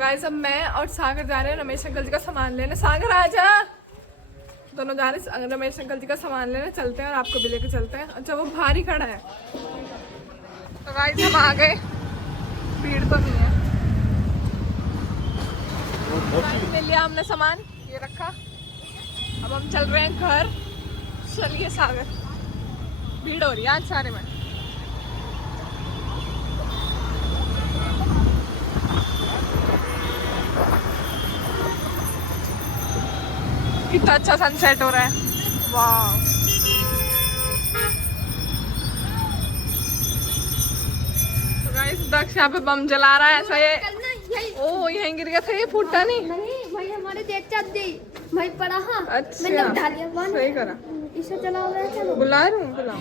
Guys अब मैं और सागर जा रहे हैं रमेश अंकल जी का सामान लेने। सागर आजा, दोनों जा रहे हैं रमेश अंकल जी का सामान लेने। चलते हैं और आपको भी लेके चलते हैं। अच्छा वो भारी खड़ा है। तो गाइस हम आ गए, भीड़ तो नहीं है। ले लिया हमने सामान, ये रखा। अब हम चल रहे हैं घर। चलिए सागर, भीड़ हो रही है आज सारे में। कितना अच्छा सनसेट हो रहा है, वाह। तो गाइस दक्ष यहाँ पे बम जला रहा है। ऐसा ये ओ यहीं गिर गया था, ये फूटा नहीं। भाई हमारे देख चाट दी भाई पड़ा। हाँ अच्छा मैंने उठा लिया, सही करा। इसे चला हुआ है। चलो बुला रही हूँ, बुलाऊँ।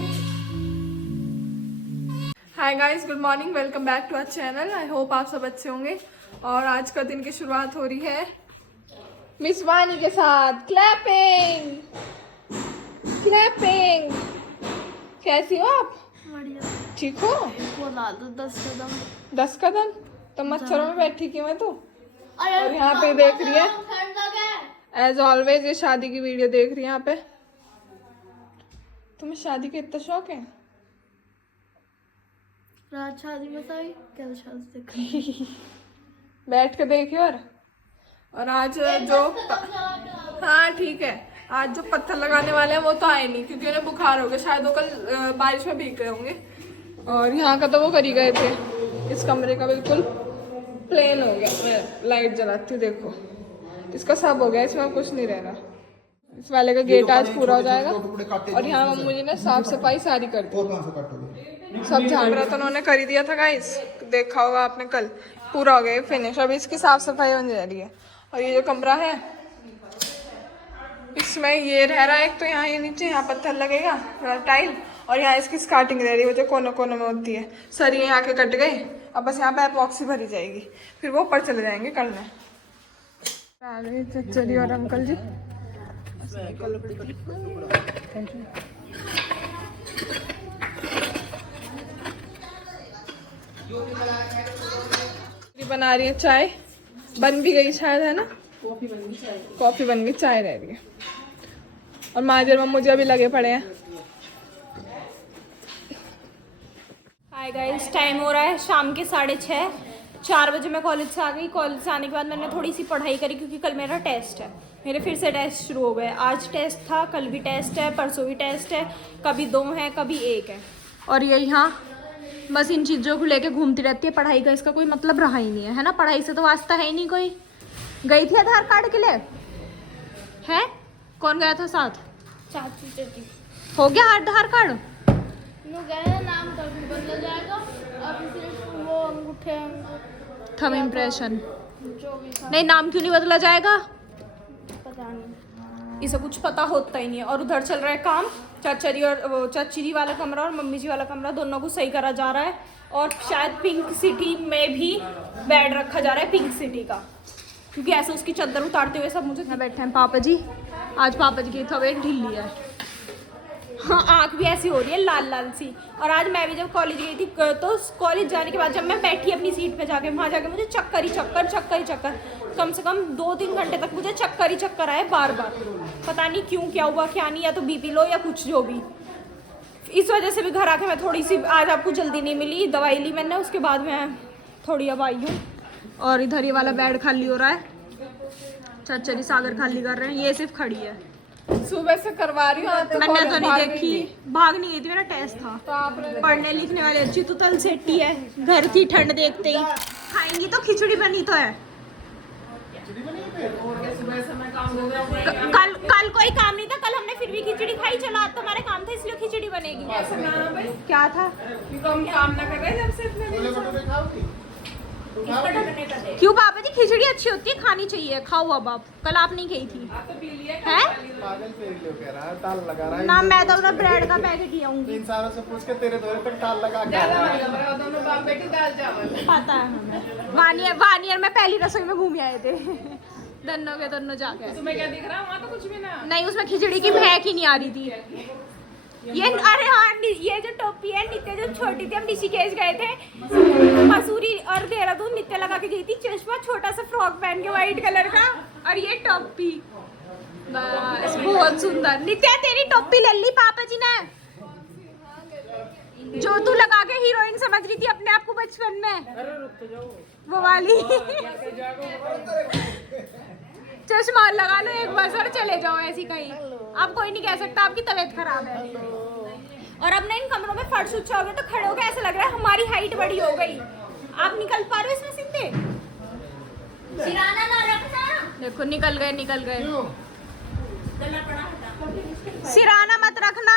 Hi guys, good morning, welcome back to our channel. I hope आप सब अच्छे होंगे। और आज का दिन की शुरुआत हो रही है मिस वानी के साथ। Clapping clapping. कैसी हो आप? बढ़िया। ठीक हो? वो ला दो 10 कदम। 10 कदम? तो मच्छरों में बैठी क्यों है तू? और यहाँ पे देख रही है एज ऑलवेज, ये शादी की वीडियो देख रही है यहाँ पे। तुम्हें शादी का इतना शौक है? रात शादी में सही क्या शादी देख बैठ के देखियो। और आज जो हाँ ठीक है, आज जो पत्थर लगाने वाले हैं वो तो आए नहीं क्योंकि उन्हें बुखार हो गया। शायद वो कल बारिश में भीग गए होंगे। और यहाँ का तो वो कर ही गए थे। इस कमरे का बिल्कुल प्लेन हो गया। मैं लाइट जलाती हूँ, देखो इसका सब हो गया, इसमें कुछ नहीं रह रहा। इस वाले का गेट आज पूरा हो जाएगा। और यहाँ मम्मू जी ने साफ सफाई सारी कर दी, सब झाड़ तो उन्होंने कर ही दिया था गाइस, देखा होगा आपने कल। पूरा हो गया फिनिश। अभी इसकी साफ सफाई होने जा रही है। और ये जो कमरा है इसमें ये रह रहा है। एक तो यहाँ ये नीचे यहाँ पत्थर लगेगा टाइल, और यहाँ इसकी स्कार्टिंग रह रही है जो कोनों कोनों में होती है। सरिये यहाँ के कट गए, अब बस यहाँ पे एपॉक्सी भरी जाएगी, फिर वो ऊपर चले जाएंगे करने। आ गए चचरी और अंकल जी। बना रही है चाय, बन भी गई शायद, है ना? कॉफी बन गई, चाय रह रही है। और माजर में मुझे अभी लगे पड़े हैं। हाय गाइस, टाइम हो रहा है शाम के 6:30। 4 बजे मैं कॉलेज से आ गई। कॉलेज से आने के बाद मैंने थोड़ी सी पढ़ाई करी क्योंकि कल मेरा टेस्ट है। मेरे फिर से टेस्ट शुरू हो गए। आज टेस्ट था, कल भी टेस्ट है, परसों भी टेस्ट है। कभी 2 है, कभी 1 है। और ये यहाँ बस इन चीज़ों को लेके घूमती रहती है। पढ़ाई का इसका कोई मतलब रहा ही नहीं है ना? पढ़ाई से तो वास्ता है ही नहीं कोई। गई थी आधार कार्ड के लिए? है कौन गया था साथ? चाची चाची हो गया आधार कार्ड? नो गए, नाम कल बदला जाएगा। अब सिर्फ वो अंगूठे थंब इम्प्रेशन जो भी था। नहीं, नाम क्यों नहीं बदला जाएगा? पता नहीं, इसे कुछ पता होता ही नहीं है। और उधर चल रहा है काम। चचरी और वो चचरी वाला कमरा और मम्मी जी वाला कमरा दोनों को सही करा जा रहा है। और शायद पिंक सिटी में भी बेड रखा जा रहा है, पिंक सिटी का, क्योंकि ऐसे उसकी चादर उतारते हुए सब मुझे बैठे हैं। पापा जी, आज पापा जी की तबीयत ढीली है। हाँ, आँख भी ऐसी हो रही है लाल लाल सी। और आज मैं भी जब कॉलेज गई थी तो कॉलेज जाने के बाद जब मैं बैठी अपनी सीट पे जाके, वहाँ जाके मुझे चक्कर ही चक्कर कम से कम 2-3 घंटे तक मुझे चक्कर ही चक्कर आए बार बार। पता नहीं क्यों, क्या हुआ क्या नहीं, या तो बीपी लो या कुछ जो भी। इस वजह से भी घर आके मैं थोड़ी सी, आज आपको जल्दी नहीं मिली, दवाई ली मैंने, उसके बाद मैं थोड़ी अब आई हूँ। और इधर ये वाला बेड खाली हो रहा है, चचरी सागर खाली कर रहे हैं। ये सिर्फ खड़ी है, सुबह से करवा रही हूँ। मैंने तो नहीं देखी, भाग नहीं गई थी, मेरा टेस्ट था। तो आपने पढ़ने लिखने वाले अच्छी तो तल सेटी है। घर थी, ठंड देखते ही खाएंगी तो खिचड़ी बनी तो है। कल कोई काम नहीं था, कल हमने फिर भी खिचड़ी खाई। चलो आज तुम्हारे काम था इसलिए खिचड़ी बनेगी। क्या था? तो हम काम ना कर रहे जब से इतने क्यों पापा जी, खिचड़ी अच्छी होती है, खानी चाहिए। खाओ अब आप, कल आप नहीं गई थी है? ना मैं तो अपना ब्रेड का पैकेट ही आऊंगी। 3 सालों से पूछ के तेरे दौरे तक ताल लगा के दोनों बाप बेटी दाल चावल। पता है हमें। वानियर में पहली रसोई में घूम आए थे दोनों के दोनों जाके। तुम्हें क्या दिख रहा है? वहाँ तो कुछ भी ना। नहीं, उसमें खिचड़ी की महक ही नहीं आ रही थी। ये अरे हाँ ये जो टोपी है नित्य जब छोटी थी हम ऋषिकेश गए थे मसूरी और देहरादून नित्य लगा के गई थी चश्मा छोटा सा फ्रॉक पहन के व्हाइट कलर का और ये टोपी बस बहुत सुंदर। नित्य तेरी टोपी ले ली पापा जी ने जो तू लगा के हीरोइन समझ रही थी अपने आप को बचपन में वो वाली चश्मा लगा लो एक बस और चले जाओ ऐसी कहीं। आप कोई नहीं कह सकता आपकी तबीयत खराब है। और अब ना इन कमरों में फर्श ऊंचा हो गया तो खड़े हो गए ऐसा लग रहा है हमारी हाइट बड़ी हो गई। आप निकल पा रहे हो इसमें सीधे? सिराना ना रखना। देखो निकल गए सिराना मत रखना।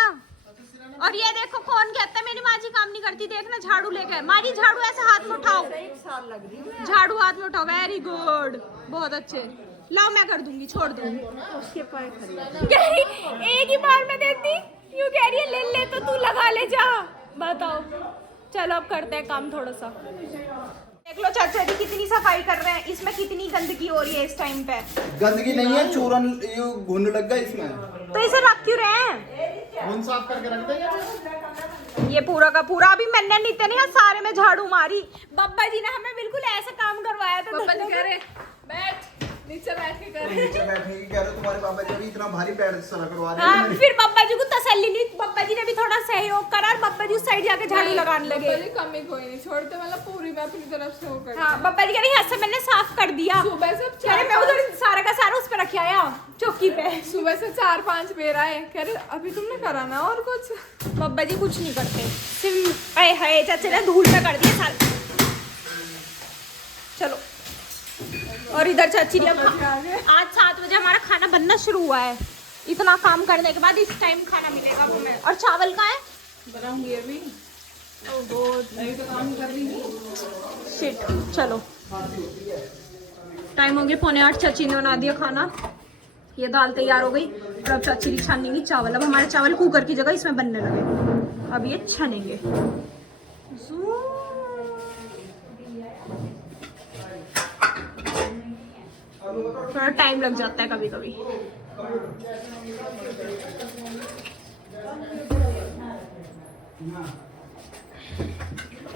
और ये देखो कौन कहता है मेरी माँ जी काम नहीं करती देखना झाड़ू लेके माँ जी झाड़ू ऐसे हाथ में उठाओ झाड़ू हाथ में उठाओ वेरी गुड बहुत अच्छे लाओ मैं कर दूंगी छोड़ दूंगी उसके पास एक ही बार में देती यूं कह रही है ले तो तू लगा ले जा बताओ। चलो अब करते हैं काम थोड़ा सा। देख लो चाचा जी कितनी सफाई कर रहे हैं इसमें कितनी गंदगी हो रही है इस टाइम पे। गंदगी नहीं है चूरन घुन लग गया इसमें तो इसे रख क्यों रहे हैं? घुन साफ करके रख देंगे। ये पूरा का पूरा अभी मैंने नीचे नहीं सारे में झाड़ू मारी। बब्बा जी ने हमें बिल्कुल ऐसा काम करवाया था। बब्बा जी कह रहे बैठ नीचे बैठ के कर नीचे बैठने की कह रहे तुम्हारे पापा जी अभी इतना भारी पैर सर करवा रहे हाँ फिर बब्बा जी को तसल्ली नहीं बब्बा जी ने भी थोड़ा सहयोग करा और बब्बा जी उस साइड जाके झाड़ू लगाने लगे। बब्बा जी कमी कोई नहीं छोड़ते मतलब पूरी मैं अपनी तरफ से वो कर। हाँ बब्बा जी कह रही ऐसे मैंने साफ कर दिया सुबह से अरे मैं उधर सारा का सारा उस पे रखे आया चौकी पे। सुबह से 4-5 बेर आए कह रहे अभी तुमने करा ना और कुछ। बब्बा जी कुछ नहीं करते सिर्फ अरे हाय चाचा ने धूल पे कर दिया सारा। चलो और इधर चाची ने आज 7 बजे हमारा खाना बनना शुरू हुआ है। इतना काम करने के बाद इस टाइम खाना मिलेगा वो मैं। और चावल कहाँ है? बनाऊंगी अभी। अभी तो काम कर रही हूँ। शिट चलो टाइम हो गया 7:45 चाची ने बना दिया खाना। ये दाल तैयार हो गई और अब चाची छानेंगी चावल। अब हमारे चावल कुकर की जगह इसमें बनने लगे अब ये छानेंगे। थोड़ा टाइम लग जाता है कभी कभी।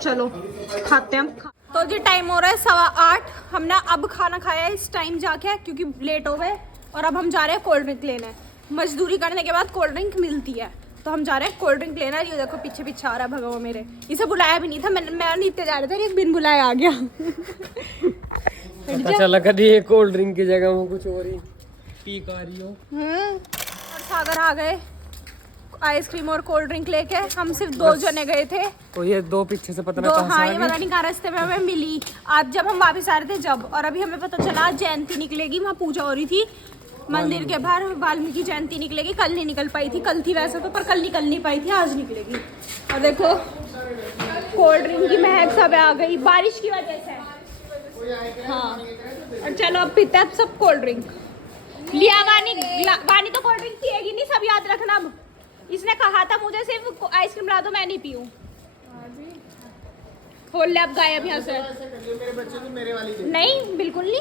चलो खाते हैं हम। तो जी टाइम हो रहा है 7:15। हमने अब खाना खाया है इस टाइम जाके क्योंकि लेट हो गए और अब हम जा रहे हैं कोल्ड ड्रिंक लेने। मजदूरी करने के बाद कोल्ड ड्रिंक मिलती है तो हम जा रहे हैं कोल्ड ड्रिंक लेना। ये देखो पीछे पीछे आ रहा है भगवान मेरे। इसे बुलाया भी नहीं था मैं नीचे जा रहे थे एक बिन बुलाया आ गया। अच्छा लगा ये कोल्ड ड्रिंक की जगह वो कुछ और ही पी का रही हो। और सागर आ गए आइसक्रीम और कोल्ड ड्रिंक लेके। हम सिर्फ 2 जने गए थे। तो ये 2 पीछे से पता दो नहीं हाँ ये पता नहीं कहाँ रास्ते में हमें मिली आज जब हम वापस आ रहे थे जब। और अभी हमें पता चला जयंती निकलेगी वहाँ पूजा हो रही थी मंदिर के बाहर वाल्मीकि जयंती निकलेगी। कल नहीं निकल पाई थी कल थी वैसे तो पर कल निकल नहीं पाई थी आज निकलेगी। और देखो कोल्ड ड्रिंक की महक सब आ गई बारिश की वजह से। हाँ और चलो अब पीते हैं सब कोल्ड ड्रिंक। लिया वानी तो कोल्ड ड्रिंक पिएगी नहीं सब याद रखना। अब इसने कहा था मुझे सिर्फ आइसक्रीम ला दो मैं नहीं पीऊँ। खोल ले अब गायब यहाँ से। मेरे बच्चे को मेरे वाली दे। नहीं बिल्कुल नहीं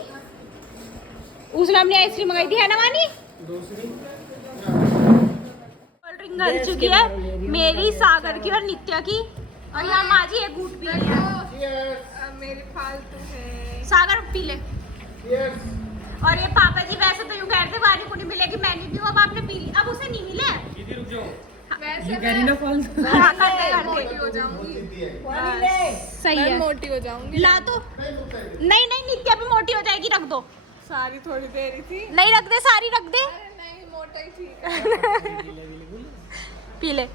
उसने अपनी आइसक्रीम मंगाई थी है ना वानी। दूसरी कोल्ड ड्रिंक गल चुकी है मेरी सागर की और नित्या की। और यहाँ माँ जी एक घूट पी लिया मेरी फालतू है। सागर पी ले। और ये पापा जी वैसे तो यूं कहते वानी को नहीं मिलेगी मैं नहीं पीऊँ अब आपने पी ली अब उसे नहीं मिले। वैसे कह रही ना फालतू हाँ, करते मोटी करते हो जाऊंगी। सही मैं है मोटी हो जाऊंगी। ला तो नहीं नहीं नित्या भी मोटी हो जाएगी रख दो। सारी थोड़ी देरी थी। नहीं रख दे सारी रख दे अरे नहीं मोटा ही ठीक है। पी ले